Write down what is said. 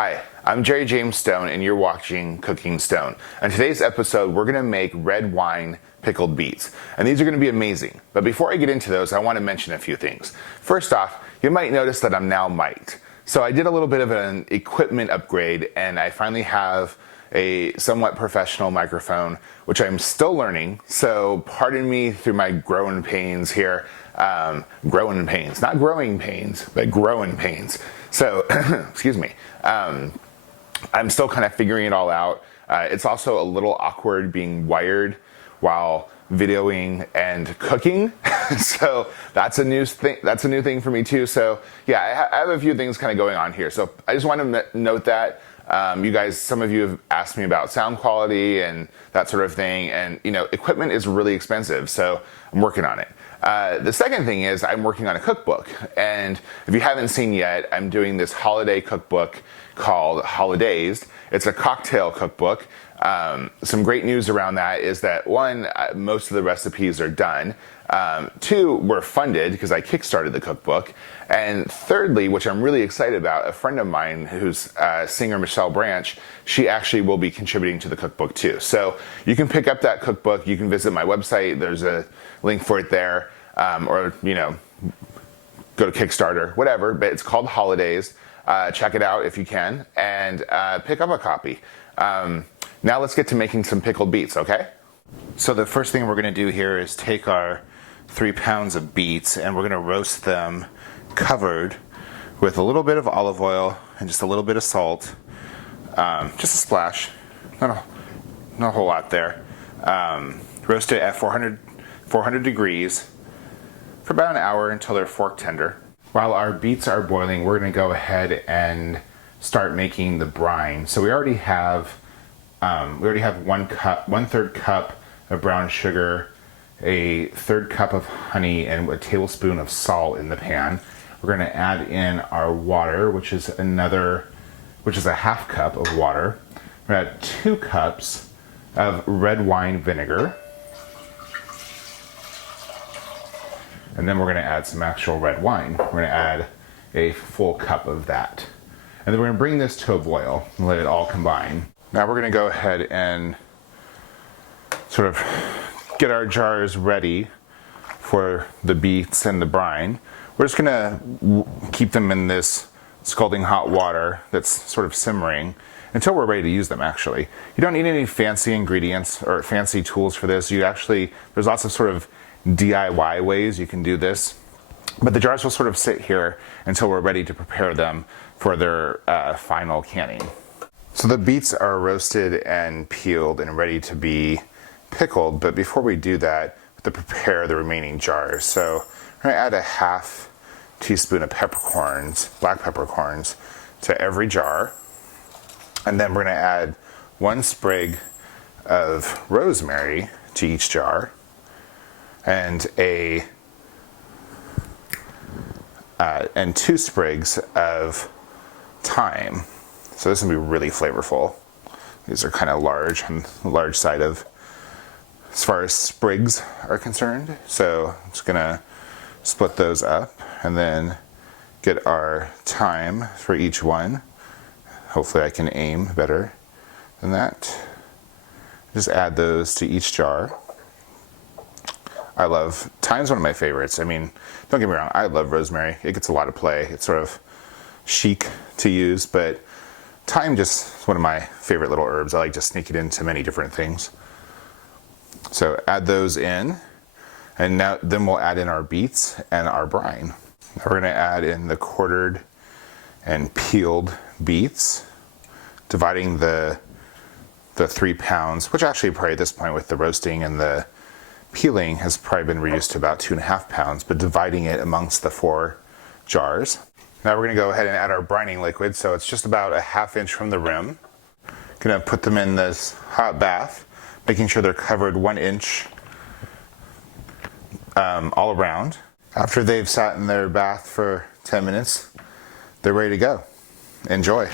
Hi, I'm Jerry James Stone and you're watching Cooking Stone. On today's episode, we're gonna make red wine pickled beets. And these are gonna be amazing. But before I get into those, I wanna mention a few things. First off, you might notice that I'm now mic'd. So I did a little bit of an equipment upgrade and I finally have a somewhat professional microphone, which I'm still learning. So pardon me through my growing pains here. Growing pains, not growing pains, but growing pains. So, excuse me. I'm still kind of figuring it all out. It's also a little awkward being wired while videoing and cooking. So that's a new thing. That's a new thing for me too. So yeah, I have a few things kind of going on here. So I just want to note that you guys, some of you have asked me about sound quality and that sort of thing. And you know, equipment is really expensive. So I'm working on it. The second thing is I'm working on a cookbook, and if you haven't seen yet, I'm doing this holiday cookbook called Holidays. It's a cocktail cookbook. Some great news around that is that one, most of the recipes are done. Two, we're funded because I kickstarted the cookbook. And thirdly, which I'm really excited about, a friend of mine who's singer Michelle Branch, she actually will be contributing to the cookbook too. So you can pick up that cookbook. You can visit my website. There's a link for it there. Or, you know, go to Kickstarter, whatever, but it's called Holidays. Check it out if you can, and pick up a copy. Now let's get to making some pickled beets, okay? So the first thing we're gonna do here is take our 3 pounds of beets and we're gonna roast them covered with a little bit of olive oil and just a little bit of salt. Just a splash, not a whole lot there. Roast it at 400 degrees for about an hour until they're fork tender. While our beets are boiling, we're gonna go ahead and start making the brine. So we already have 1/3 cup of brown sugar, a 1/3 cup of honey, and a tablespoon of salt in the pan. We're gonna add in our water, which is a 1/2 cup of water. We're gonna add 2 cups of red wine vinegar. And then we're gonna add some actual red wine. We're gonna add a full cup of that. And then we're gonna bring this to a boil and let it all combine. Now we're gonna go ahead and sort of get our jars ready for the beets and the brine. We're just gonna keep them in this scalding hot water that's sort of simmering until we're ready to use them, actually. You don't need any fancy ingredients or fancy tools for this. There's lots of sort of DIY ways you can do this, but the jars will sort of sit here until we're ready to prepare them for their final canning. So the beets are roasted and peeled and ready to be pickled, but before we do that, we have to prepare the remaining jars. So we're gonna add a 1/2 teaspoon of peppercorns, black peppercorns, to every jar, and then we're gonna add 1 sprig of rosemary to each jar, and 2 sprigs of thyme. So this will be really flavorful. These are kind of large, on the large side of as far as sprigs are concerned. So I'm just gonna split those up and then get our thyme for each one. Hopefully I can aim better than that. Just add those to each jar. Thyme's one of my favorites. I mean, don't get me wrong, I love rosemary. It gets a lot of play. It's sort of chic to use, but thyme just is one of my favorite little herbs. I like to sneak it into many different things. So add those in, and then we'll add in our beets and our brine. Now we're gonna add in the quartered and peeled beets, dividing the 3 pounds, which actually probably at this point with the roasting and the peeling has probably been reduced to about 2.5 pounds, but dividing it amongst the 4 jars. Now we're gonna go ahead and add our brining liquid, so it's just about a 1/2 inch from the rim. Gonna put them in this hot bath, making sure they're covered 1 inch all around. After they've sat in their bath for 10 minutes, they're ready to go. Enjoy.